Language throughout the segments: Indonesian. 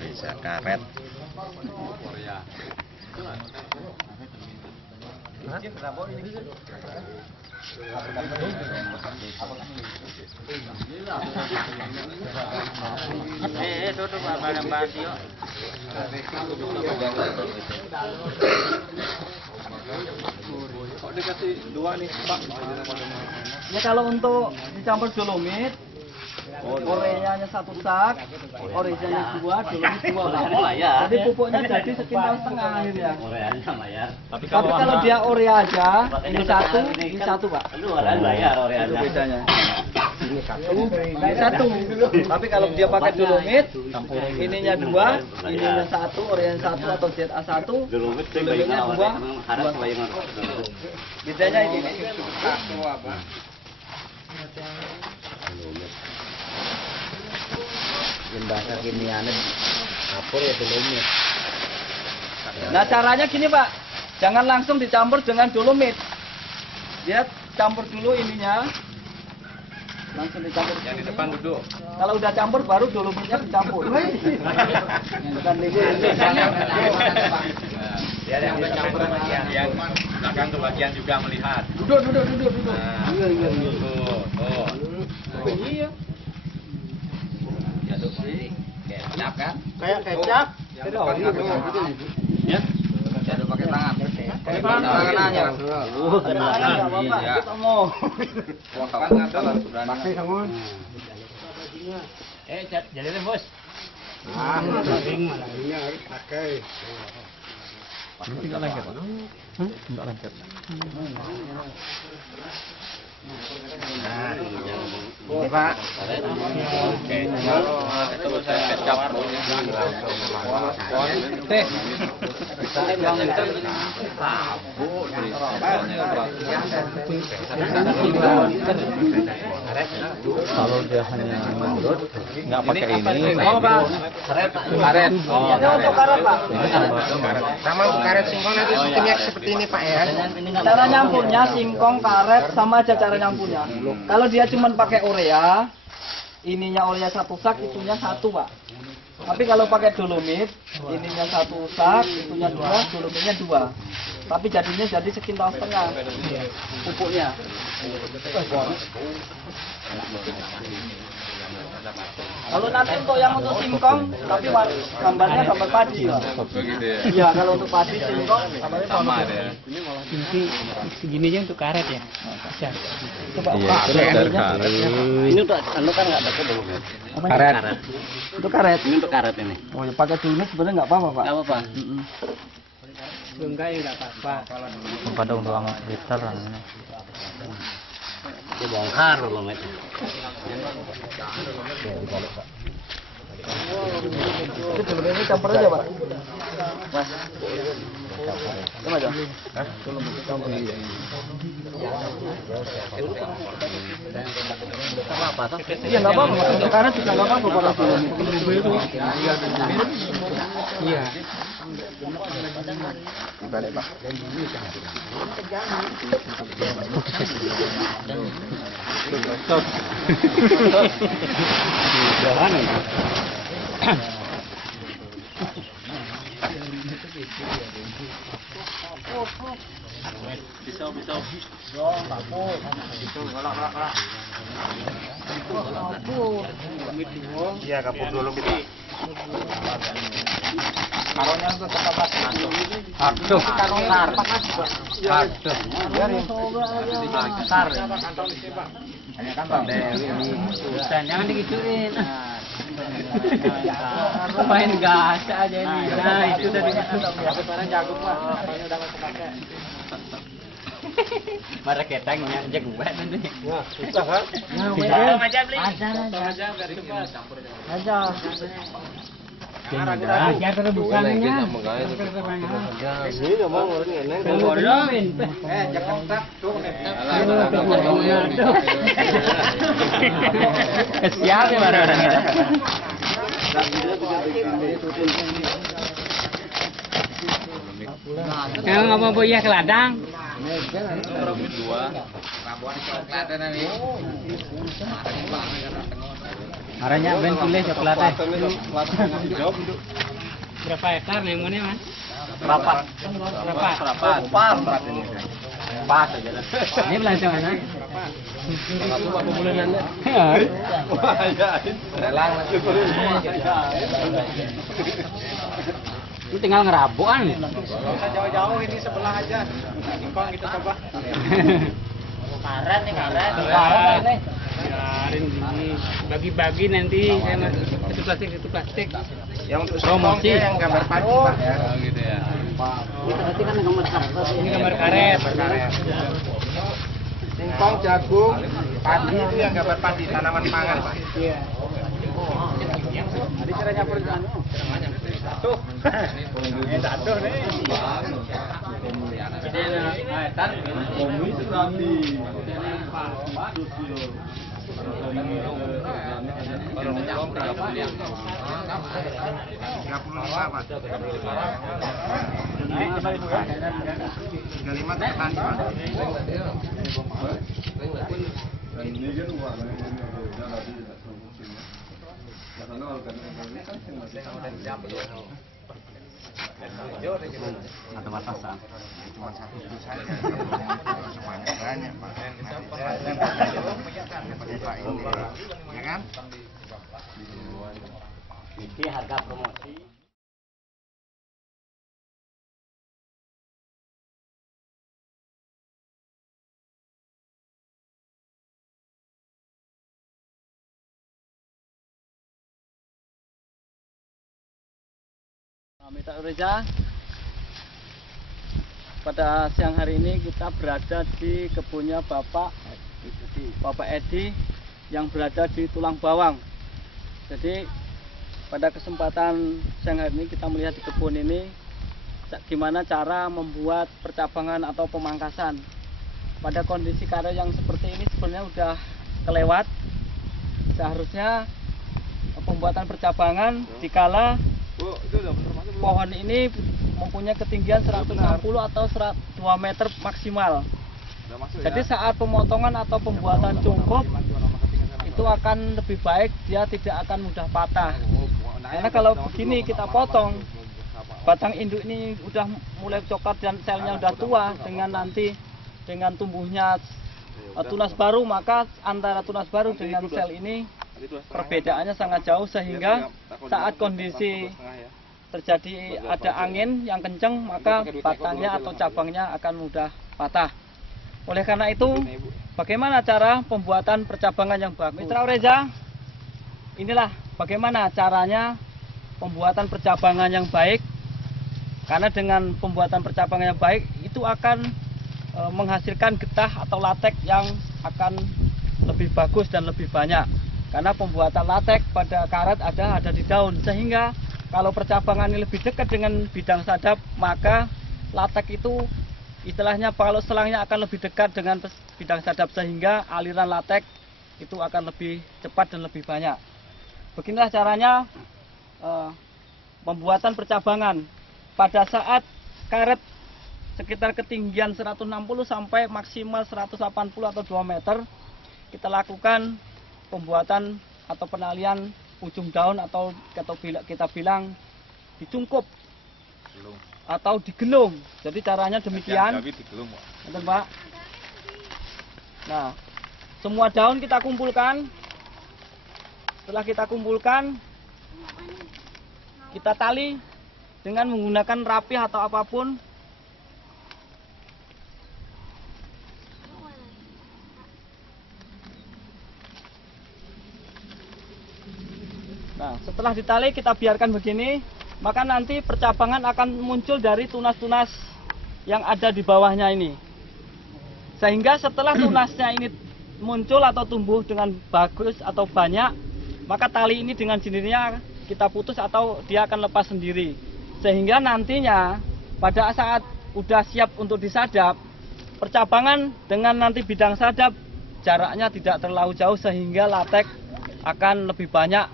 Bisa karet. Tutup barang basi yuk. Kok dikasih 2 nih, Pak? Ya kalau untuk dicampur dolomit, Koreanya 1 sak, oreganya 2, dolomit 2 Pak. Jadi pupuknya jadi sekintal setengah akhirnya. Tapi kalau dia Korea aja, ini 1, ini 1 Pak. Itu bedanya. Ini 1. Tapi kalau dia pakai dolomit, ininya 2, ininya 1, Koreanya 1 atau ZA1, dolomitnya 2. Bedanya ini. Bahasa kimianya dapur ya dolomit. Nah caranya gini Pak, jangan langsung dicampur dengan dolomit. Dia campur dulu ininya, langsung dicampur. Yang di depan duduk. Kalau udah campur baru dolomitnya dicampur. Bukan Ya, yang campur bagian belakang kebagian juga melihat. Duduk. Iya. Tuh. Iya. Ya, tuh. Kayak kecap kan? Kayak kecap. Ya. Jangan pakai tangan. Pakai tangan aja. Enggak apa-apa, kita mau. Pakai kamu. Jadi deh bos. Ini harus pakai. Enggak lengket. Enggak lengket. Ini Pak. Oke. Terus saya kecap. Teh. Kalau dia hanya menurut nggak pakai ini. Oh Pak. Karet. Ini untuk karet Pak. Sama karet singkong nanti sistemnya seperti ini Pak ya. Cara nyampurnya singkong, karet sama aja cara nyampurnya. Kalau dia cuma pakai Orea, ininya Orea 1 sak, itunya 1 Pak. Tapi kalau pakai dolomit, ininya 1 sak, itunya 2, dolomitnya 2. Tapi jadinya jadi sekintal setengah pupuknya. Kalau nanti untuk yang untuk singkong, tapi gambarnya gambar padi Pak. Begitu ya. Iya, kalau untuk padi singkong gambarnya Sama deh. Segini aja untuk karet ya. Coba Iya, Pak. itu dari karet. Ini untuk anu kan nggak pakai dulu. Karet. Untuk karet. Ini untuk karet ini. Oh ya pakai dolomit sebenarnya nggak apa-apa Pak. Nggak apa-apa. Enggak ya nggak apa-apa. Pada untuk liter ini. Dia bongkar loh met. Itu dolomitnya campur aja Pak. Mas. Coba aja. Hah? Campur aja. Apa toh? Iya nggak apa-apa, untuk karet juga nggak apa-apa kalau dolomit. Iya. Balik Pak. Iya, kapur dulu kita. Karonya untuk tetap aduh, karonya aduh. Hanya kantong deh. Jangan digituin. Main gas aja ini. Nah, itu tadi. Barang jagung Pak, namanya udah nggak kepake. Mara ketangnya jagung nanti. Wah, susah kan? Aja beli. Aja. Aja terus bukannya. Ini nggak mau orang ini. Jakarta tuh. Siapa yang marah orang ini? Yang apa ya ke ladang? Arahnya ben pilih coklatnya. Berapa hektar lemonnya mas? Berapa? Berapa? Pas aja lah. Ini belanjaan mana? Berapa bulanannya? Relang lagi. Lu tinggal ngerabuan. Jauh-jauh ini sebelah aja. Ingkong kita coba. Karet nih karet. Biarin gini. Bagi-bagi nanti sama itu plastik. Yang untuk promosi yang gambar padi Pak ya. Oh, gitu ya. Berarti kan gambar karet. Ini gambar karet. Singkong, jagung, padi itu yang gambar padi, tanaman pangan Pak. Iya. Jadi caranya perjalanan. Tuh. Ini satu nih. Ada batasan. Cuma satu saja. Semuanya banyak Pak. Ya kan? Ini harga promosi. Mitra Reza, pada siang hari ini kita berada di kebunnya Bapak Edi yang berada di Tulang Bawang. Jadi pada kesempatan siang hari ini kita melihat di kebun ini gimana cara membuat percabangan atau pemangkasan. Pada kondisi karet yang seperti ini sebenarnya udah kelewat. Seharusnya pembuatan percabangan dikala pohon ini mempunyai ketinggian 160 atau 2 meter maksimal. Jadi saat pemotongan atau pembuatan cungkup itu akan lebih baik, dia tidak akan mudah patah. Karena kalau begini kita potong, batang induk ini udah mulai coklat dan selnya udah tua, dengan tumbuhnya tunas baru, maka antara tunas baru dengan sel ini perbedaannya sangat jauh, sehingga saat kondisi terjadi ada angin yang kencang, maka batangnya atau cabangnya akan mudah patah. Oleh karena itu, bagaimana cara pembuatan percabangan yang bagus? Mitra Reza, inilah bagaimana caranya pembuatan percabangan yang baik. Karena dengan pembuatan percabangan yang baik itu akan menghasilkan getah atau latek yang akan lebih bagus dan lebih banyak. Karena pembuatan latek pada karet ada di daun, sehingga kalau percabangan ini lebih dekat dengan bidang sadap, maka latek itu istilahnya kalau selangnya akan lebih dekat dengan bidang sadap, sehingga aliran latek itu akan lebih cepat dan lebih banyak. Beginilah caranya pembuatan percabangan. Pada saat karet sekitar ketinggian 160 sampai maksimal 180 atau 2 meter, kita lakukan pembuatan atau penalian ujung daun atau kita bilang dicungkup atau digelung. Jadi caranya demikian. Betul, Pak. Nah, semua daun kita kumpulkan. Setelah kita kumpulkan, kita tali dengan menggunakan rapi atau apapun. Nah, setelah ditali kita biarkan begini, maka nanti percabangan akan muncul dari tunas-tunas yang ada di bawahnya ini. Sehingga setelah tunasnya ini muncul atau tumbuh dengan bagus atau banyak, maka tali ini dengan sendirinya kita putus atau dia akan lepas sendiri. Sehingga nantinya pada saat udah siap untuk disadap, percabangan dengan nanti bidang sadap jaraknya tidak terlalu jauh, sehingga latek akan lebih banyak.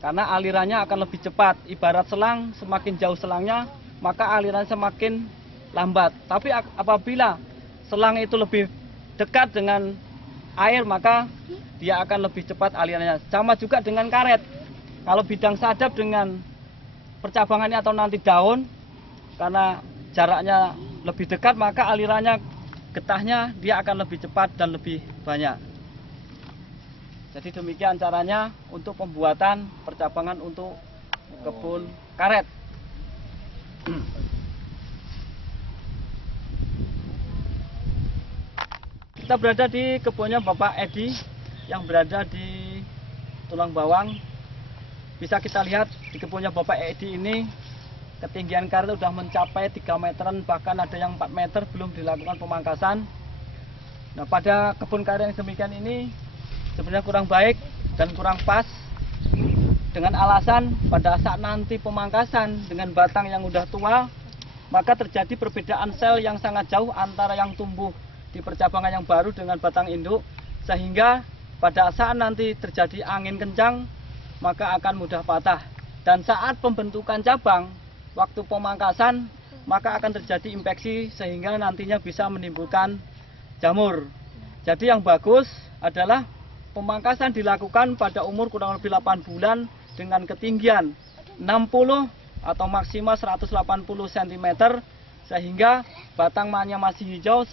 Karena alirannya akan lebih cepat. Ibarat selang, semakin jauh selangnya, maka aliran semakin lambat. Tapi apabila selang itu lebih dekat dengan air, maka dia akan lebih cepat alirannya. Sama juga dengan karet. Kalau bidang sadap dengan percabangannya atau nanti daun, karena jaraknya lebih dekat, maka alirannya, getahnya dia akan lebih cepat dan lebih banyak. Jadi demikian caranya untuk pembuatan percabangan untuk kebun karet. Kita berada di kebunnya Bapak Edi yang berada di Tulang Bawang. Bisa kita lihat di kebunnya Bapak Edi ini ketinggian karet sudah mencapai 3 meteran, bahkan ada yang 4 meter, belum dilakukan pemangkasan. Nah, pada kebun karet yang demikian ini sebenarnya kurang baik dan kurang pas, dengan alasan pada saat nanti pemangkasan dengan batang yang udah tua, maka terjadi perbedaan sel yang sangat jauh antara yang tumbuh di percabangan yang baru dengan batang induk, sehingga pada saat nanti terjadi angin kencang maka akan mudah patah. Dan saat pembentukan cabang, waktu pemangkasan, maka akan terjadi infeksi sehingga nantinya bisa menimbulkan jamur. Jadi yang bagus adalah pemangkasan dilakukan pada umur kurang lebih 8 bulan dengan ketinggian 60 atau maksimal 180 cm, sehingga batangnya masih hijau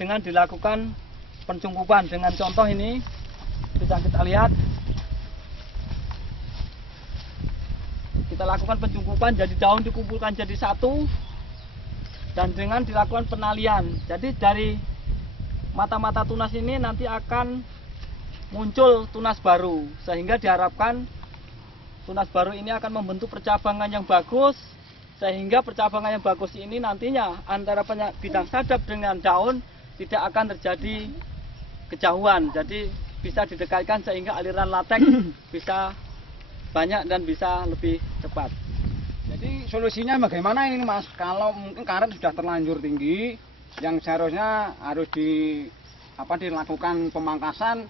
dengan dilakukan pencungkupan. Dengan contoh ini bisa kita lihat, kita lakukan pencungkupan, jadi daun dikumpulkan jadi satu dan dengan dilakukan penalian. Jadi dari mata-mata tunas ini nanti akan muncul tunas baru, sehingga diharapkan tunas baru ini akan membentuk percabangan yang bagus, sehingga percabangan yang bagus ini nantinya antara bidang sadap dengan daun tidak akan terjadi kejauhan. Jadi bisa didekatkan sehingga aliran latex bisa banyak dan bisa lebih cepat. Jadi solusinya bagaimana ini Mas? Kalau mungkin karet sudah terlanjur tinggi, yang seharusnya harus dilakukan pemangkasan,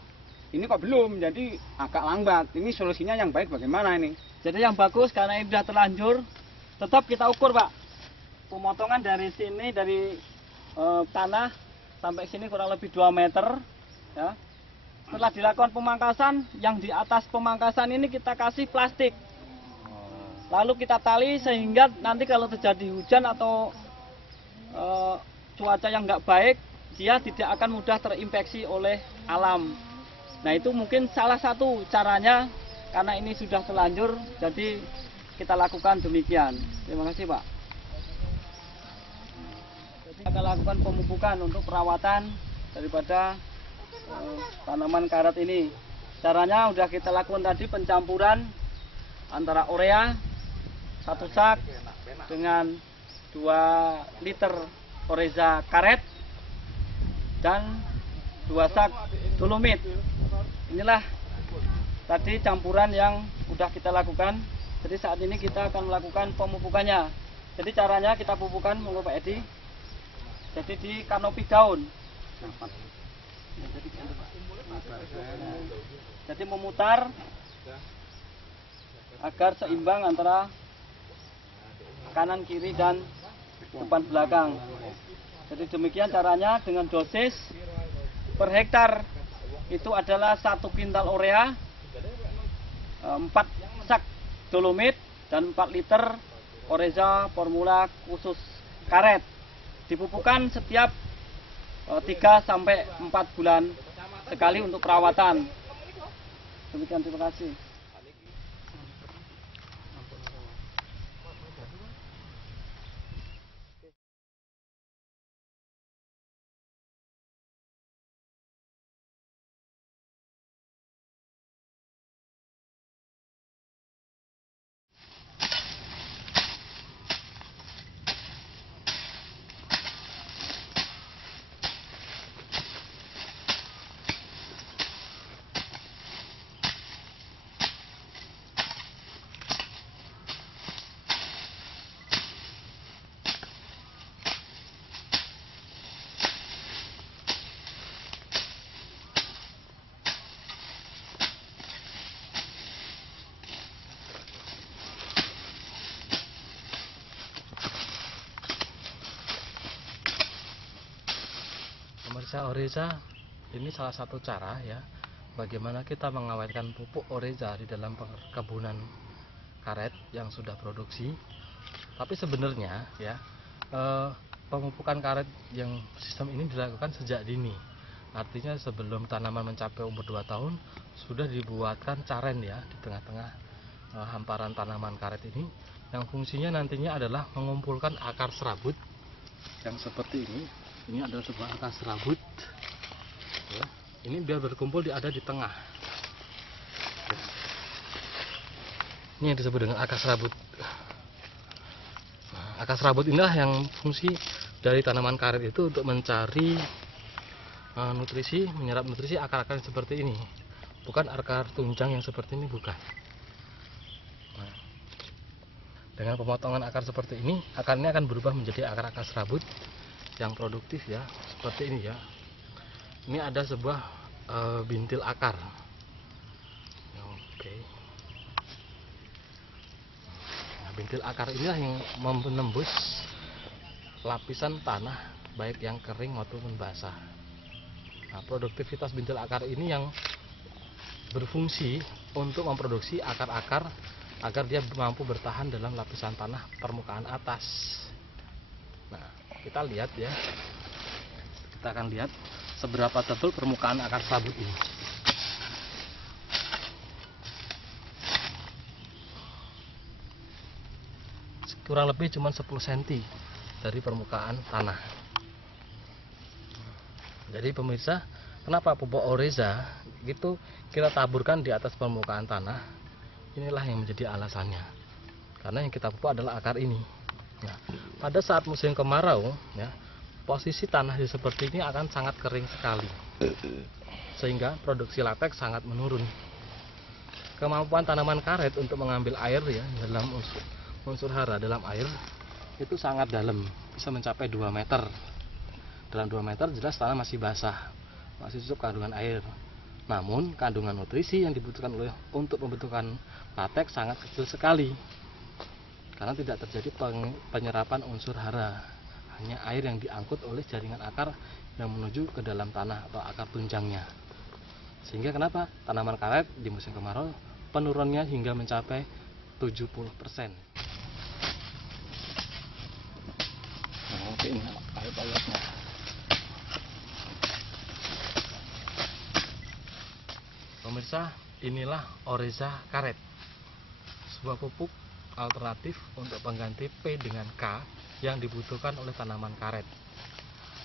ini kok belum, jadi agak lambat. Ini solusinya yang baik bagaimana ini? Jadi yang bagus, karena ini sudah terlanjur, tetap kita ukur Pak. Pemotongan dari sini, dari tanah sampai sini kurang lebih 2 meter. Ya. Setelah dilakukan pemangkasan, yang di atas pemangkasan ini kita kasih plastik. Lalu kita tali sehingga nanti kalau terjadi hujan atau cuaca yang nggak baik, dia tidak akan mudah terinfeksi oleh alam. Nah, itu mungkin salah satu caranya, karena ini sudah terlanjur, jadi kita lakukan demikian. Terima kasih Pak. Jadi kita lakukan pemupukan untuk perawatan daripada tanaman karet ini. Caranya udah kita lakukan tadi, pencampuran antara urea 1 sak dengan 2 liter oreza karet dan 2 sak dolomit. Inilah tadi campuran yang udah kita lakukan. Jadi saat ini kita akan melakukan pemupukannya. Jadi caranya kita pupukkan, monggo Pak Edi. Jadi di kanopi daun. Jadi memutar agar seimbang antara kanan kiri dan depan belakang. Jadi demikian caranya, dengan dosis per hektar itu adalah 1 kintal urea, 4 sak dolomit dan 4 liter oreza formula khusus karet. Dipupukkan setiap 3 sampai 4 bulan sekali untuk perawatan. Demikian, terima kasih. Oreza ini salah satu cara ya bagaimana kita mengawetkan pupuk Oreza di dalam perkebunan karet yang sudah produksi. Tapi sebenarnya ya pemupukan karet yang sistem ini dilakukan sejak dini. Artinya sebelum tanaman mencapai umur 2 tahun sudah dibuatkan caren ya di tengah-tengah hamparan tanaman karet ini, yang fungsinya nantinya adalah mengumpulkan akar serabut yang seperti ini. Ini adalah sebuah akar serabut ya. Ini biar berkumpul ada di tengah ya. Ini yang disebut dengan akar serabut. Nah, akar serabut inilah yang fungsi dari tanaman karet itu untuk mencari nutrisi, menyerap nutrisi akar-akar seperti ini, bukan akar tunjang yang seperti ini, bukan. Nah, dengan pemotongan akar seperti ini, akar ini akan berubah menjadi akar-akar serabut yang produktif ya, seperti ini ya. Ini ada sebuah bintil akar. Oke. Nah, bintil akar inilah yang menembus lapisan tanah baik yang kering maupun basah. Nah, produktivitas bintil akar ini yang berfungsi untuk memproduksi akar-akar agar dia mampu bertahan dalam lapisan tanah permukaan atas. Nah, kita lihat ya. Kita akan lihat seberapa tebal permukaan akar serabut ini. Kurang lebih cuma 10 cm dari permukaan tanah. Jadi pemirsa, kenapa pupuk Oreza itu kita taburkan di atas permukaan tanah? Inilah yang menjadi alasannya. Karena yang kita pupuk adalah akar ini. Nah, pada saat musim kemarau, ya, posisi tanah seperti ini akan sangat kering sekali, sehingga produksi latex sangat menurun. Kemampuan tanaman karet untuk mengambil air ya dalam unsur hara dalam air itu sangat dalam, bisa mencapai 2 meter. Dalam 2 meter jelas tanah masih basah, masih cukup kandungan air. Namun kandungan nutrisi yang dibutuhkan untuk pembentukan latex sangat kecil sekali, karena tidak terjadi penyerapan unsur hara, hanya air yang diangkut oleh jaringan akar yang menuju ke dalam tanah atau akar tunjangnya. Sehingga kenapa tanaman karet di musim kemarau penurunannya hingga mencapai 70%. Nah, oke, ini air-airnya. Pemirsa, inilah Oreza karet, sebuah pupuk alternatif untuk pengganti P dengan K yang dibutuhkan oleh tanaman karet.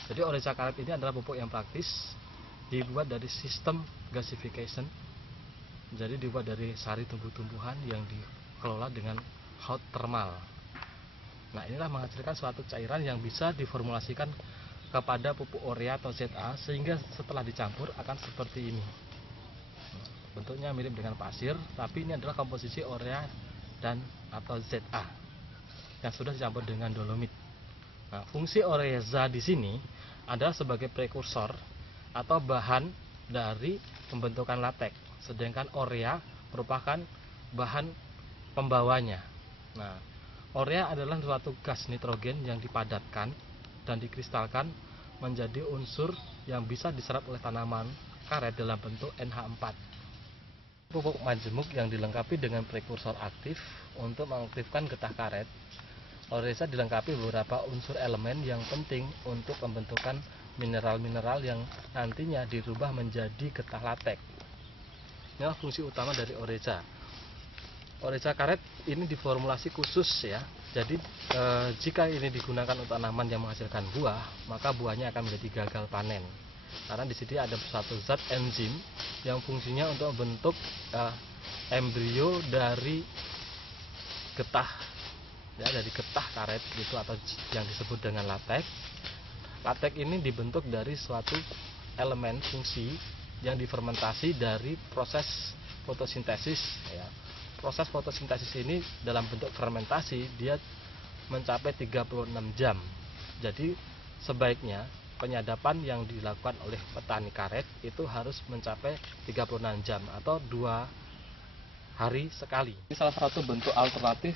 Jadi Oreza karet ini adalah pupuk yang praktis, dibuat dari sistem gasification. Jadi dibuat dari sari tumbuh-tumbuhan yang dikelola dengan hot thermal. Nah, inilah menghasilkan suatu cairan yang bisa diformulasikan kepada pupuk urea atau ZA, sehingga setelah dicampur akan seperti ini. Bentuknya mirip dengan pasir, tapi ini adalah komposisi urea dan atau ZA yang sudah dicampur dengan dolomit. Nah, fungsi Oreza di sini adalah sebagai prekursor atau bahan dari pembentukan latex, sedangkan urea merupakan bahan pembawanya. Nah, urea adalah suatu gas nitrogen yang dipadatkan dan dikristalkan menjadi unsur yang bisa diserap oleh tanaman karet dalam bentuk NH4. Pupuk majemuk yang dilengkapi dengan prekursor aktif untuk mengaktifkan getah karet. Oreza dilengkapi beberapa unsur elemen yang penting untuk pembentukan mineral-mineral yang nantinya dirubah menjadi getah latex. Inilah fungsi utama dari Oreza. Oreza karet ini diformulasi khusus ya. Jadi jika ini digunakan untuk tanaman yang menghasilkan buah, maka buahnya akan menjadi gagal panen. Karena di sini ada satu zat enzim yang fungsinya untuk membentuk embrio dari getah, ya, dari getah karet itu atau yang disebut dengan latex. Latex ini dibentuk dari suatu elemen fungsi yang difermentasi dari proses fotosintesis. Ya. Proses fotosintesis ini dalam bentuk fermentasi dia mencapai 36 jam. Jadi sebaiknya penyadapan yang dilakukan oleh petani karet itu harus mencapai 36 jam atau 2 hari sekali. Ini salah satu bentuk alternatif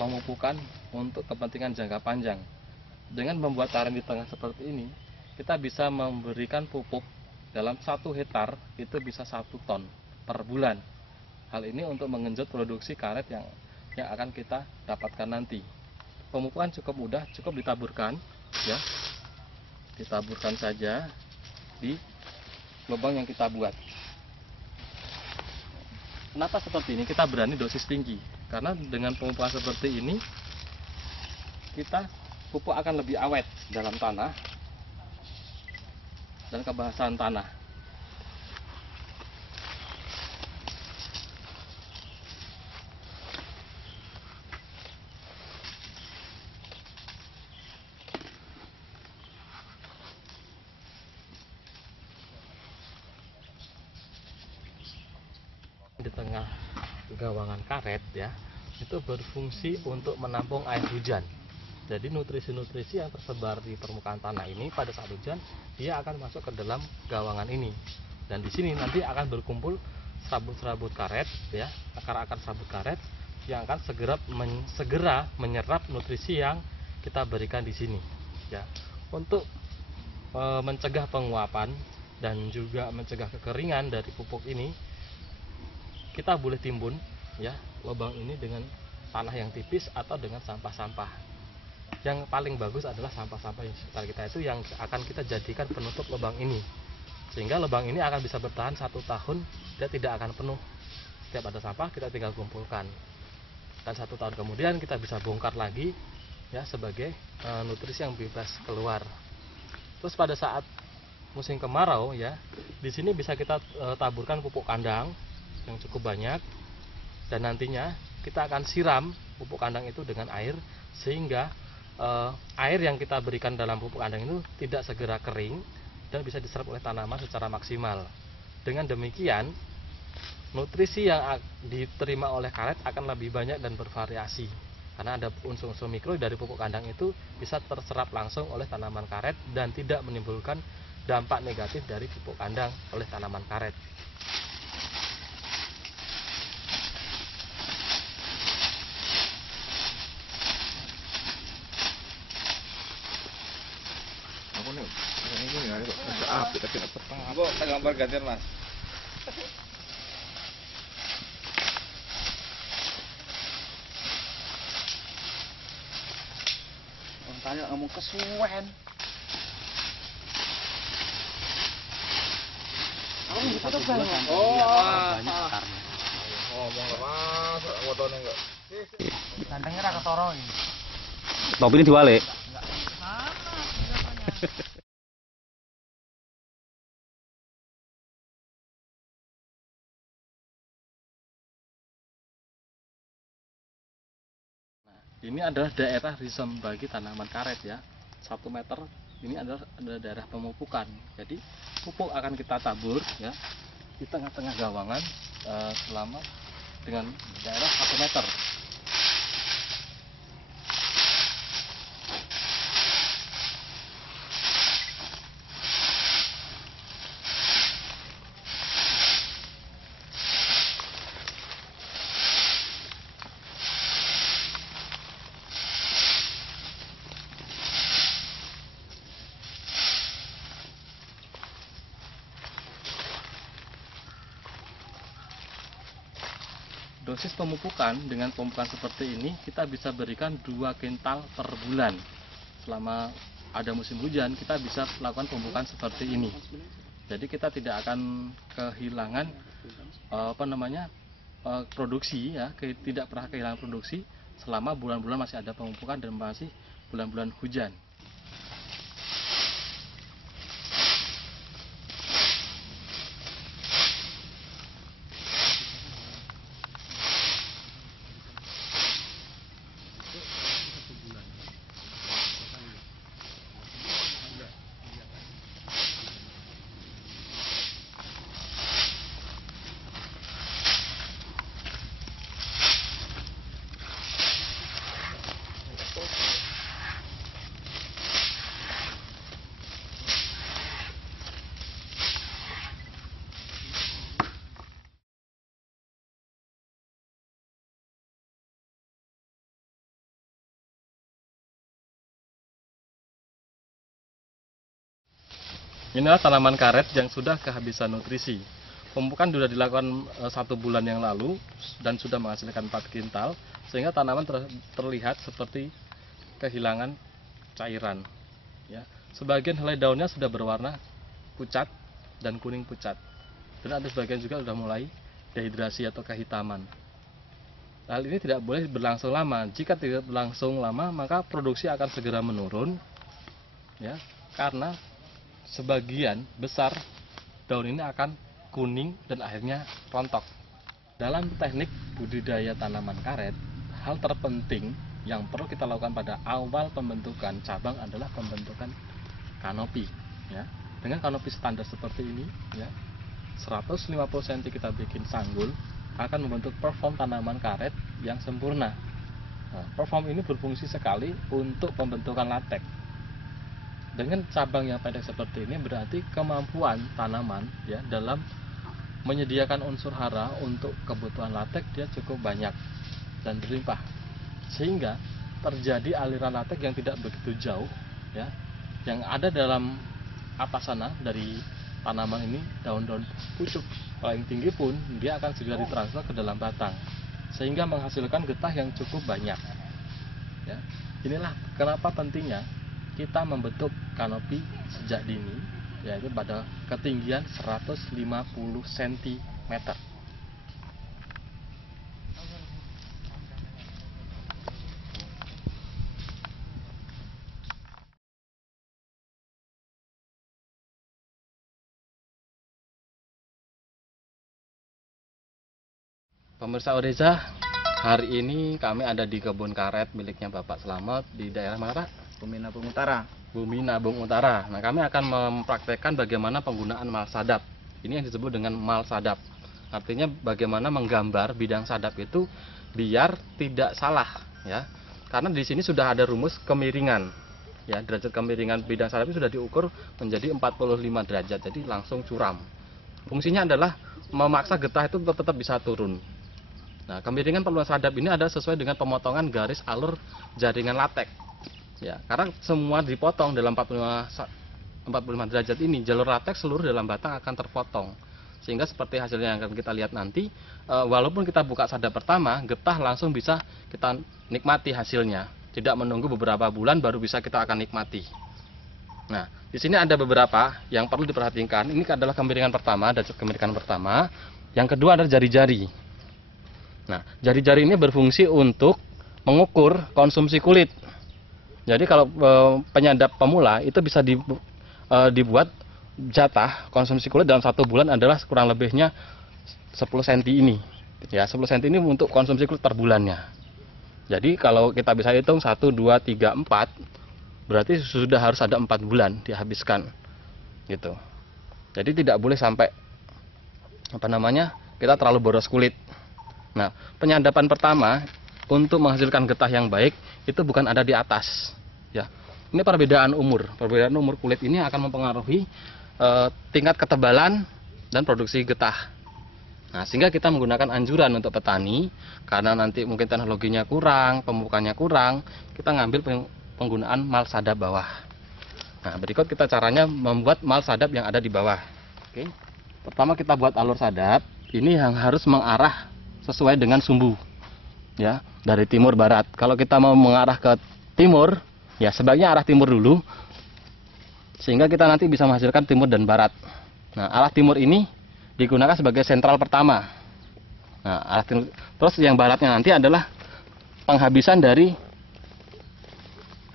pemupukan untuk kepentingan jangka panjang. Dengan membuat caren di tengah seperti ini, kita bisa memberikan pupuk dalam 1 hektar itu bisa 1 ton per bulan. Hal ini untuk mengenjot produksi karet yang akan kita dapatkan nanti. Pemupukan cukup mudah, cukup ditaburkan, ya, ditaburkan saja di lubang yang kita buat. Kenapa seperti ini? Kita berani dosis tinggi, karena dengan pemupukan seperti ini kita pupuk akan lebih awet dalam tanah dan kebasahan tanah. Di tengah gawangan karet, ya, itu berfungsi untuk menampung air hujan. Jadi nutrisi-nutrisi yang tersebar di permukaan tanah ini pada saat hujan dia akan masuk ke dalam gawangan ini, dan di sini nanti akan berkumpul serabut-serabut karet, ya, akar-akar serabut karet yang akan segera menyerap nutrisi yang kita berikan di sini, ya, untuk mencegah penguapan dan juga mencegah kekeringan dari pupuk ini. Kita boleh timbun, ya, lubang ini dengan tanah yang tipis atau dengan sampah-sampah. Yang paling bagus adalah sampah-sampah yang sekitar kita itu yang akan kita jadikan penutup lubang ini, sehingga lubang ini akan bisa bertahan 1 tahun, dia tidak akan penuh. Setiap ada sampah kita tinggal kumpulkan, dan 1 tahun kemudian kita bisa bongkar lagi, ya, sebagai nutrisi yang bebas keluar. Terus pada saat musim kemarau, ya, di sini bisa kita taburkan pupuk kandang yang cukup banyak, dan nantinya kita akan siram pupuk kandang itu dengan air, sehingga air yang kita berikan dalam pupuk kandang itu tidak segera kering dan bisa diserap oleh tanaman secara maksimal. Dengan demikian nutrisi yang diterima oleh karet akan lebih banyak dan bervariasi, karena ada unsur-unsur mikro dari pupuk kandang itu bisa terserap langsung oleh tanaman karet dan tidak menimbulkan dampak negatif dari pupuk kandang oleh tanaman karet. Bu, kita gambar gantian, Mas. Tanya ngomong kesuwen. Gantengnya ra ketara iki. Topi ini diwalik. Ini adalah daerah rizom bagi tanaman karet, ya. 1 meter ini adalah daerah pemupukan. Jadi pupuk akan kita tabur, ya, di tengah-tengah gawangan selama dengan daerah 1 meter. Dosis pemupukan dengan pemupukan seperti ini kita bisa berikan 2 kintal per bulan. Selama ada musim hujan kita bisa melakukan pemupukan seperti ini. Jadi kita tidak akan kehilangan produksi, ya, tidak pernah kehilangan produksi selama bulan-bulan masih ada pemupukan dan masih bulan-bulan hujan. Inilah tanaman karet yang sudah kehabisan nutrisi. Pemupukan sudah dilakukan 1 bulan yang lalu dan sudah menghasilkan 4 kintal, sehingga tanaman terlihat seperti kehilangan cairan. Ya. Sebagian helai daunnya sudah berwarna pucat dan kuning pucat, dan ada sebagian juga sudah mulai dehidrasi atau kehitaman. Hal ini tidak boleh berlangsung lama. Jika tidak berlangsung lama, maka produksi akan segera menurun, ya, karena sebagian besar daun ini akan kuning dan akhirnya rontok. Dalam teknik budidaya tanaman karet, hal terpenting yang perlu kita lakukan pada awal pembentukan cabang adalah pembentukan kanopi. Ya. Dengan kanopi standar seperti ini, ya, 150 cm kita bikin sanggul akan membentuk perform tanaman karet yang sempurna. Nah, perform ini berfungsi sekali untuk pembentukan latek. Dengan cabang yang pendek seperti ini berarti kemampuan tanaman, ya, dalam menyediakan unsur hara untuk kebutuhan latek dia cukup banyak dan berlimpah, sehingga terjadi aliran latek yang tidak begitu jauh, ya, yang ada dalam atas sana dari tanaman ini. Daun-daun pucuk paling tinggi pun dia akan segera ditransfer ke dalam batang, sehingga menghasilkan getah yang cukup banyak. Ya, inilah kenapa pentingnya kita membentuk kanopi sejak dini, yaitu pada ketinggian 150 cm. Pemirsa Oreza, hari ini kami ada di kebun karet miliknya Bapak Slamet di daerah mana, Pak? Bumi Nabung Utara. Bumi Nabung Utara. Nah, kami akan mempraktekkan bagaimana penggunaan mal sadap. Ini yang disebut dengan mal sadap. Artinya bagaimana menggambar bidang sadap itu biar tidak salah, ya. Karena di sini sudah ada rumus kemiringan. Ya, derajat kemiringan bidang sadap itu sudah diukur menjadi 45 derajat. Jadi langsung curam. Fungsinya adalah memaksa getah itu tetap bisa turun. Nah, kemiringan peluang sadap ini adalah sesuai dengan pemotongan garis alur jaringan latek. Ya, karena semua dipotong dalam 45 derajat ini, jalur latek seluruh dalam batang akan terpotong. Sehingga seperti hasilnya yang akan kita lihat nanti, walaupun kita buka sadap pertama, getah langsung bisa kita nikmati hasilnya. Tidak menunggu beberapa bulan baru bisa kita akan nikmati. Nah, di sini ada beberapa yang perlu diperhatikan. Ini adalah kemiringan pertama, derajat kemiringan pertama. Yang kedua adalah jari-jari. Nah, jari-jari ini berfungsi untuk mengukur konsumsi kulit. Jadi kalau penyadap pemula itu bisa dibuat jatah konsumsi kulit dalam 1 bulan adalah kurang lebihnya 10 cm ini. Ya, 10 cm ini untuk konsumsi kulit per bulannya. Jadi kalau kita bisa hitung 1, 2, 3, 4, berarti sudah harus ada 4 bulan dihabiskan. Gitu. Jadi tidak boleh sampai kita terlalu boros kulit. Nah, penyadapan pertama untuk menghasilkan getah yang baik itu bukan ada di atas, ya. Ini perbedaan umur. Perbedaan umur kulit ini akan mempengaruhi tingkat ketebalan dan produksi getah. Nah, sehingga kita menggunakan anjuran untuk petani, karena nanti mungkin teknologinya kurang, pemupukannya kurang, kita ngambil penggunaan mal sadap bawah. Nah, berikut kita caranya membuat mal sadap yang ada di bawah. Oke. Pertama kita buat alur sadap. Ini yang harus mengarah sesuai dengan sumbu, ya, dari timur barat. Kalau kita mau mengarah ke timur, ya sebaiknya arah timur dulu, sehingga kita nanti bisa menghasilkan timur dan barat. Nah, arah timur ini digunakan sebagai sentral pertama. Nah, arah timur, terus yang baratnya nanti adalah penghabisan dari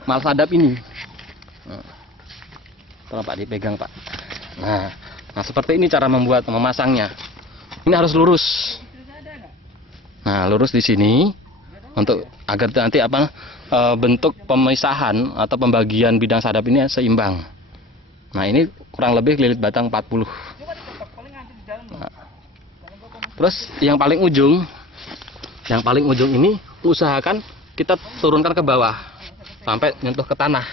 mal sadap ini. Tolong Pak dipegang, Pak. Nah, seperti ini cara memasangnya. Ini harus lurus. Nah, lurus di sini untuk agar nanti bentuk pemisahan atau pembagian bidang sadap ini seimbang. Nah, ini kurang lebih lilit batang 40. Nah, terus yang paling ujung ini usahakan kita turunkan ke bawah sampai nyentuh ke tanah.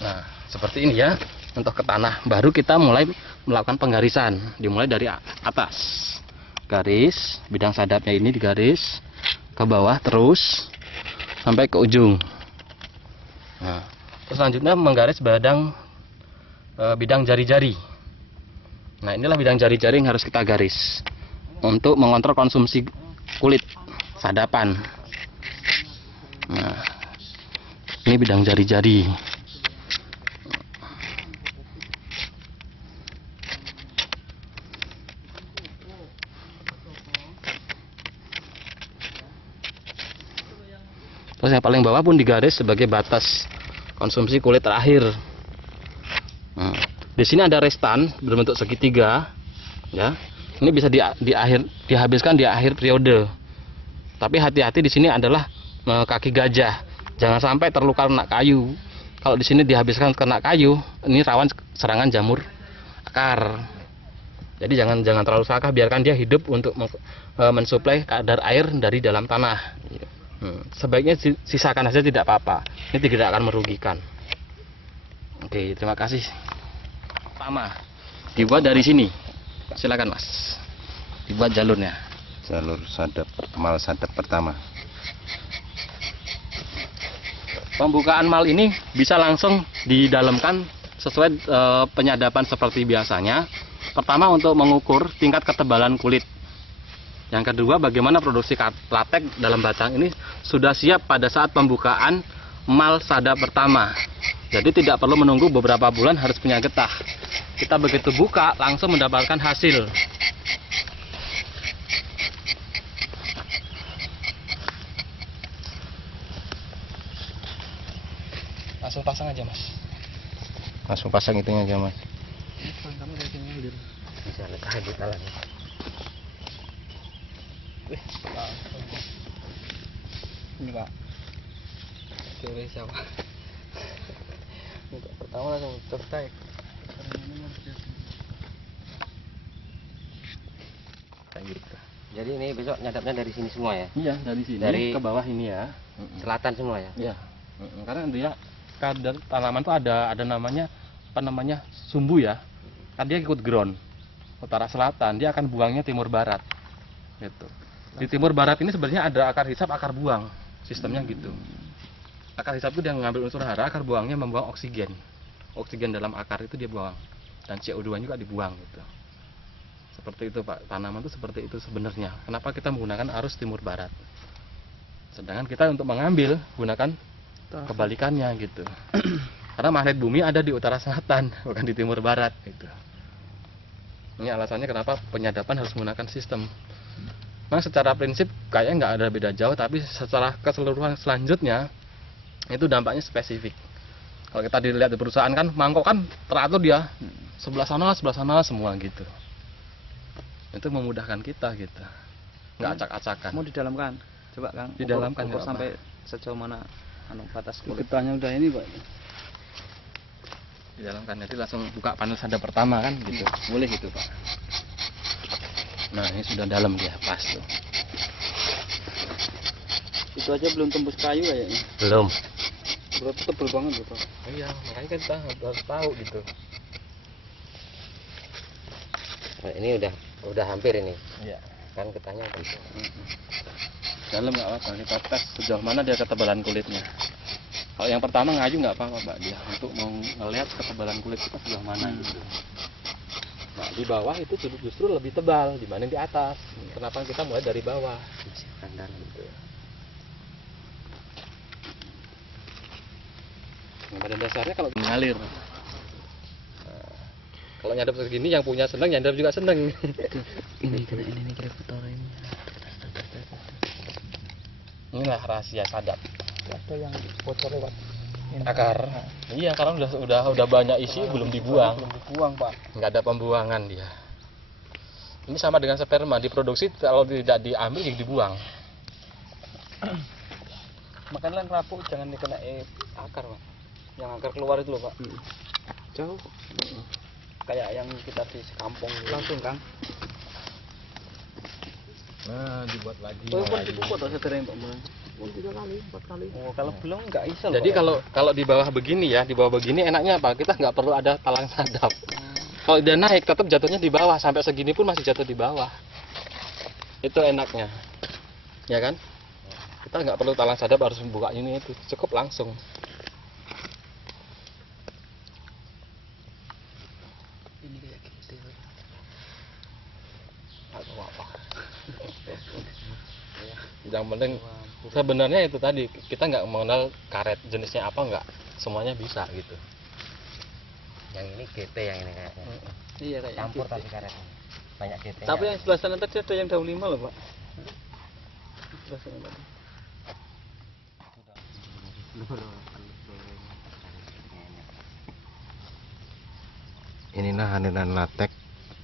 Nah, seperti ini ya, nyentuh ke tanah. Baru kita mulai melakukan penggarisan, dimulai dari atas, garis bidang sadapnya ini digaris ke bawah terus sampai ke ujung. Nah, Terus selanjutnya menggaris bidang jari-jari. Nah, inilah bidang jari-jari yang harus kita garis untuk mengontrol konsumsi kulit sadapan. Nah, ini bidang jari-jari. Terus yang paling bawah pun digaris sebagai batas konsumsi kulit terakhir. Nah, di sini ada restan berbentuk segitiga, ya. Ini bisa dihabiskan di akhir periode. Tapi hati-hati di sini adalah kaki gajah. Jangan sampai terluka kena kayu. Kalau di sini dihabiskan kena kayu, ini rawan serangan jamur akar. Jadi jangan terlalu serakah, biarkan dia hidup untuk mensuplai kadar air dari dalam tanah. Sebaiknya sisakan saja, tidak apa-apa. Ini tidak akan merugikan. Oke, terima kasih. Pertama, dibuat dari sini. Silakan Mas. Dibuat jalurnya. Jalur mal sadap pertama. Pembukaan mal ini bisa langsung didalamkan sesuai penyadapan seperti biasanya. Pertama, untuk mengukur tingkat ketebalan kulit. Yang kedua, bagaimana produksi latek dalam batang ini sudah siap pada saat pembukaan mal sadap pertama. Jadi tidak perlu menunggu beberapa bulan harus punya getah. Kita begitu buka langsung mendapatkan hasil. Langsung pasang aja Mas. Langsung pasang itunya aja Mas. Bisa letak di talan. Ini Pak. Oke, siapa? Untuk pertama langsung selesai. Kayak gitu. Jadi ini besok nyadapnya dari sini semua ya? Iya, dari sini Dari- ke bawah ini ya. Selatan semua ya? Iya. Karena dia kadar tanaman tuh ada namanya sumbu ya. Kan dia ikut ground utara selatan, dia akan buangnya timur barat. Gitu. Di timur barat ini sebenarnya ada akar hisap, akar buang. Sistemnya gitu. Akar hisap itu dia mengambil unsur hara, akar buangnya membuang oksigen. Oksigen dalam akar itu dia buang. Dan CO2 juga dibuang gitu. Seperti itu Pak, tanaman itu seperti itu sebenarnya. Kenapa kita menggunakan arus timur barat? Sedangkan kita untuk mengambil gunakan kebalikannya gitu. Karena magnet bumi ada di utara selatan, bukan di timur barat gitu. Ini alasannya kenapa penyadapan harus menggunakan sistem. Nah, secara prinsip kayaknya nggak ada beda jauh, tapi secara keseluruhan selanjutnya itu dampaknya spesifik. Kalau kita dilihat di perusahaan kan, mangkok kan teratur dia sebelah sana semua gitu. Itu memudahkan kita gitu, nggak acak-acakan. Mau didalamkan? Coba Kang. Didalamkan, ukur nggak sampai sejauh mana batas kulit. Getahnya udah ini Pak. Di dalam kan, jadi langsung buka panel sadap pertama kan gitu, boleh gitu Pak. Nah, ini sudah dalam dia, pas tuh. Itu aja belum tembus kayu kayaknya. Belum. Berarti tebel banget Pak. Iya, makanya kan kita harus tahu gitu. Nah, ini udah hampir ini. Iya. Kan getahnya kan. Dalam nggak apa-apa, kita tes sejauh mana dia ketebalan kulitnya. Kalau yang pertama ngayu nggak apa-apa Pak, dia untuk mau ngelihat ketebalan kulit kita sejauh mana gitu. Nah, di bawah itu justru lebih tebal dibanding di atas. Kenapa kita mulai dari bawah? Gitu. Nah, pada dasarnya kalau mengalir. Nah, kalau nyadap segini yang punya seneng, nyadap juga seneng. Ini kira kotor ini. Inilah rahasia sadap. Ada yang bocor lewat Akar. Iya, karena udah banyak isi belum dibuang. buang Pak. Nggak ada pembuangan dia. Ini sama dengan sperma, diproduksi kalau tidak diambil jadi dibuang. Makanya rapuh jangan dikena akar Pak. Yang akar keluar itu loh Pak. Jauh. Kayak yang kita di kampung langsung Kang. Nah, dibuat lagi. Oh, pun dipupuk atau sedereng Pak Mulai? Oh, kalau belum nggak iso. Jadi kalau di bawah begini ya, di bawah begini enaknya apa? Kita nggak perlu ada talang sadap. Kalau dia naik tetap jatuhnya di bawah, sampai segini pun masih jatuh di bawah. Itu enaknya. Ya kan? Kita nggak perlu talang sadap harus membuka ini itu, cukup langsung. Yang penting sebenarnya itu tadi, kita nggak mengenal karet jenisnya apa, nggak semuanya bisa gitu. Yang ini GT yang ini kayaknya. Iya kayak Campur gitu. tapi karetnya. Banyak GT. Tapi yang sebelah sana tadi ada yang daun 5 loh, Pak. Sebelah sana tadi. Inilah hanilan latek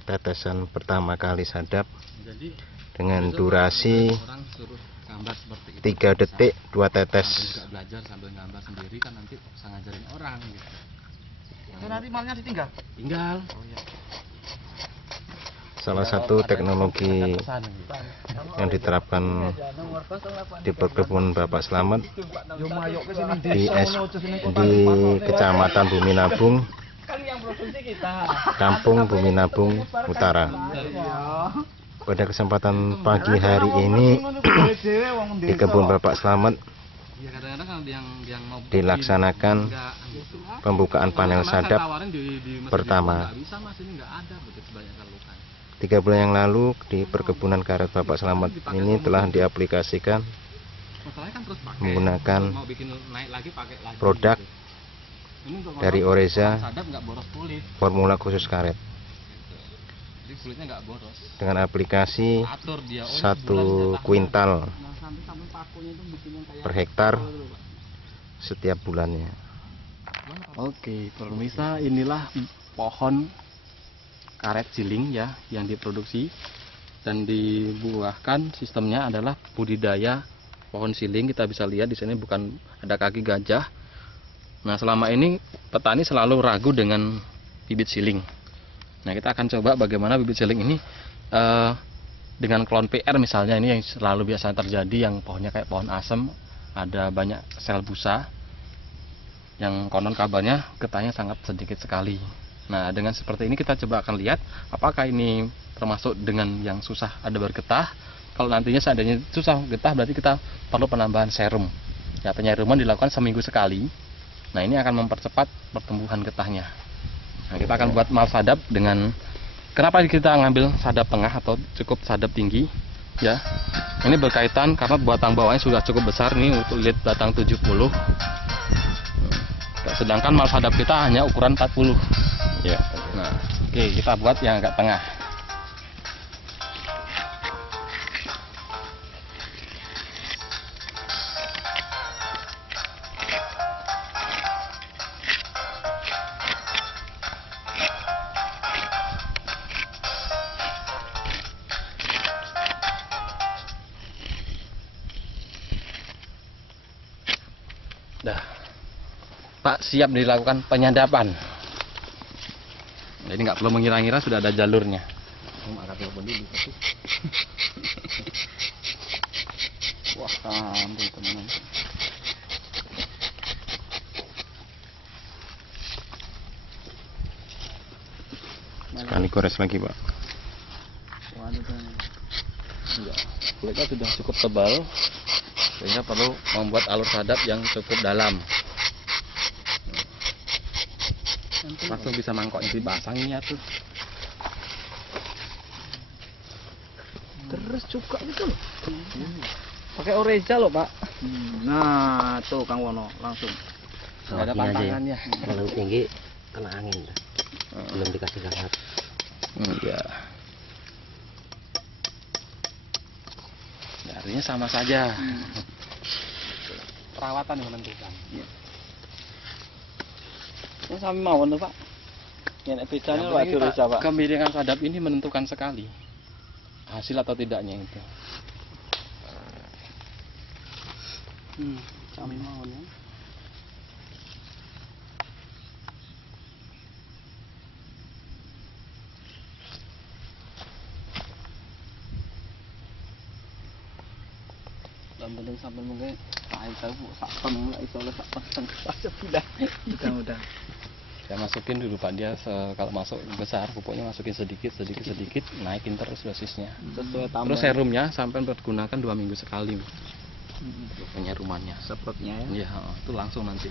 tetesan pertama kali sadap Jadi dengan durasi orang suruh gambar seperti itu. 3 detik 2 tetes. Sambil juga belajar sambil gambar sendiri kan nanti bisa ngajarin orang gitu. Itu nanti malnya ditinggal. Tinggal. Oh iya. Salah satu teknologi yang diterapkan di perkebunan Bapak Slamet di Kecamatan Bumi Nabung, Kampung Bumi Nabung Utara. Pada kesempatan pagi hari ini di kebun Bapak Slamet Ya kadang-kadang yang mau dilaksanakan pembukaan panel sadap pertama. 3 bulan yang lalu di perkebunan karet Bapak Slamet ini telah diaplikasikan menggunakan produk dari Oreza formula khusus karet dengan aplikasi 1 kuintal per hektar setiap bulannya. Oke, pemirsa, inilah pohon karet siling ya yang diproduksi dan dibuahkan. Sistemnya adalah budidaya pohon siling. Kita bisa lihat di sini bukan ada kaki gajah. Nah, selama ini petani selalu ragu dengan bibit siling. Nah, kita akan coba bagaimana bibit siling ini dengan klon PR misalnya, ini yang selalu biasa terjadi, yang pohonnya kayak pohon asem, ada banyak sel busa, yang konon kabarnya getahnya sangat sedikit sekali. Nah, dengan seperti ini kita coba akan lihat apakah ini termasuk dengan yang susah ada bergetah. Kalau nantinya seandainya susah getah, berarti kita perlu penambahan serum. Ya, penyeruman dilakukan seminggu sekali. Nah, ini akan mempercepat pertumbuhan getahnya. Nah, kita akan buat mal sadap dengan, kenapa kita ngambil sadap tengah atau cukup sadap tinggi? Ya, ini berkaitan karena batang bawahnya sudah cukup besar, ini untuk lihat batang 70. Sedangkan mal sadap kita hanya ukuran 40. Ya. Nah, oke, kita buat yang agak tengah. Dah. Pak, siap dilakukan penyadapan. Jadi nggak perlu mengira-ngira, sudah ada jalurnya. Wah, ampun teman-teman. Sekali gores lagi, Pak. Kulitnya sudah cukup tebal, sehingga perlu membuat alur sadap yang cukup dalam. Langsung bisa mangkok dipasangnya tuh. Terus juga gitu loh. Pakai Oreza loh, Pak. Nah, tuh Kang Wono langsung. Nggak ada pantangannya. Kalau tinggi kena angin. Belum dikasih hangat. Iya. Ya, artinya sama saja. Perawatan yang menentukan. Ini sami mawon lho, Pak. Yen bedanya lho ada Oreza, Pak. Kemiringan sadap ini menentukan sekali hasil atau tidaknya itu. Sami mawon ya. Yang penting sampai mungkin tahu sak ton mulai iso sak pasang aja pindah. Mudah-mudahan. Saya masukin dulu Pak, dia kalau masuk besar pupuknya masukin sedikit, naikin terus dosisnya. Sesuai tambah. Terus serumnya sampai pergunakan 2 minggu sekali. Penyerumannya. Sepertinya ya. Iya, itu langsung nanti.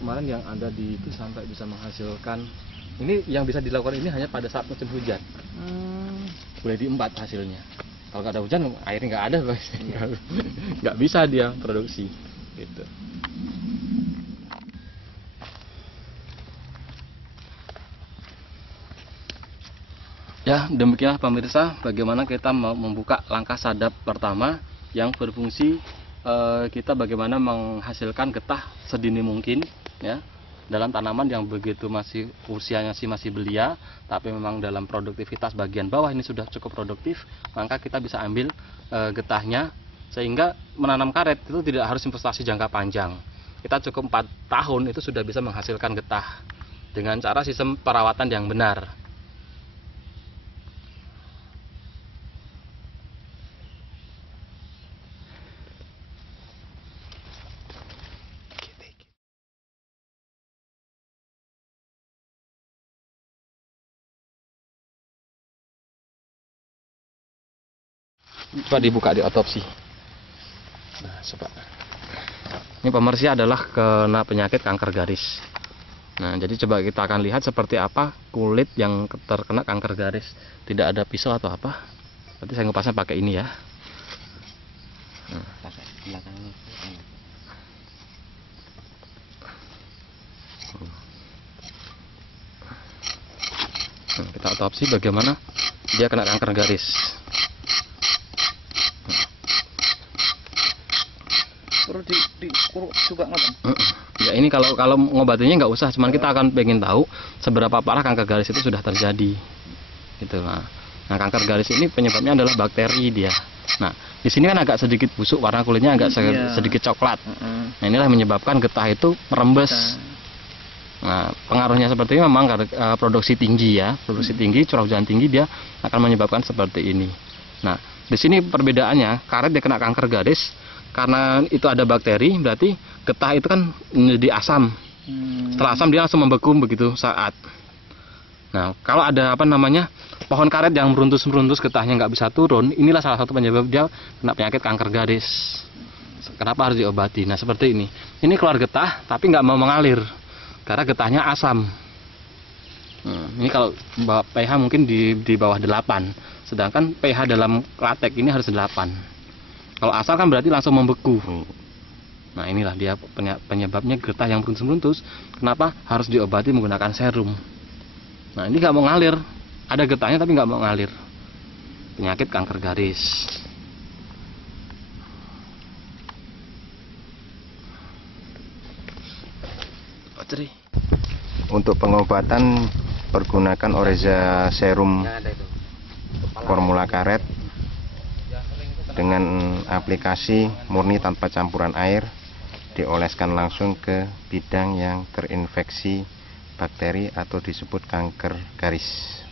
Kemarin yang ada di itu sampai bisa menghasilkan Ini yang bisa dilakukan ini hanya pada saat musim hujan. Boleh diembat hasilnya. Kalau nggak ada hujan, airnya nggak ada, nggak bisa dia produksi. Gitu. Ya, demikianlah pemirsa bagaimana kita mau membuka langkah sadap pertama yang berfungsi kita bagaimana menghasilkan getah sedini mungkin ya dalam tanaman yang begitu masih usianya masih belia, tapi memang dalam produktivitas bagian bawah ini sudah cukup produktif, maka kita bisa ambil getahnya sehingga menanam karet itu tidak harus investasi jangka panjang. Kita cukup 4 tahun itu sudah bisa menghasilkan getah dengan cara sistem perawatan yang benar. Coba dibuka di otopsi. Nah, coba. Ini pemirsa adalah kena penyakit kanker garis. Nah, jadi coba kita akan lihat seperti apa kulit yang terkena kanker garis. Tidak ada pisau atau apa. Berarti saya ngepasnya pakai ini ya. Nah. Pakai belakang ini. Nah, kita otopsi bagaimana dia kena kanker garis. Ya ini kalau ngobatinya nggak usah, cuman kita akan pengen tahu seberapa parah kanker garis itu sudah terjadi, gitu lah. Nah kanker garis ini penyebabnya adalah bakteri dia. Nah di sini kan agak sedikit busuk, warna kulitnya agak sedikit coklat. Nah inilah yang menyebabkan getah itu merembes. Nah pengaruhnya seperti ini memang produksi tinggi ya, produksi tinggi, curah hujan tinggi dia akan menyebabkan seperti ini. Nah di sini perbedaannya karet dia kena kanker garis. Karena itu ada bakteri, berarti getah itu kan menjadi asam. Setelah asam dia langsung membeku begitu saat. Nah, kalau ada pohon karet yang meruntus getahnya nggak bisa turun, inilah salah satu penyebab dia kena penyakit kanker garis. Kenapa harus diobati? Nah, seperti ini. Ini keluar getah, tapi nggak mau mengalir karena getahnya asam. Ini kalau pH mungkin di bawah 8, sedangkan pH dalam latek ini harus 8. Kalau asal kan berarti langsung membeku. Nah inilah dia penyebabnya getah yang meruntus. Kenapa harus diobati menggunakan serum? Nah ini nggak mau ngalir. Ada getahnya tapi nggak mau ngalir. Penyakit kanker garis. Untuk pengobatan pergunakan Oreza serum formula karet dengan aplikasi murni tanpa campuran air, dioleskan langsung ke bidang yang terinfeksi bakteri atau disebut kanker garis.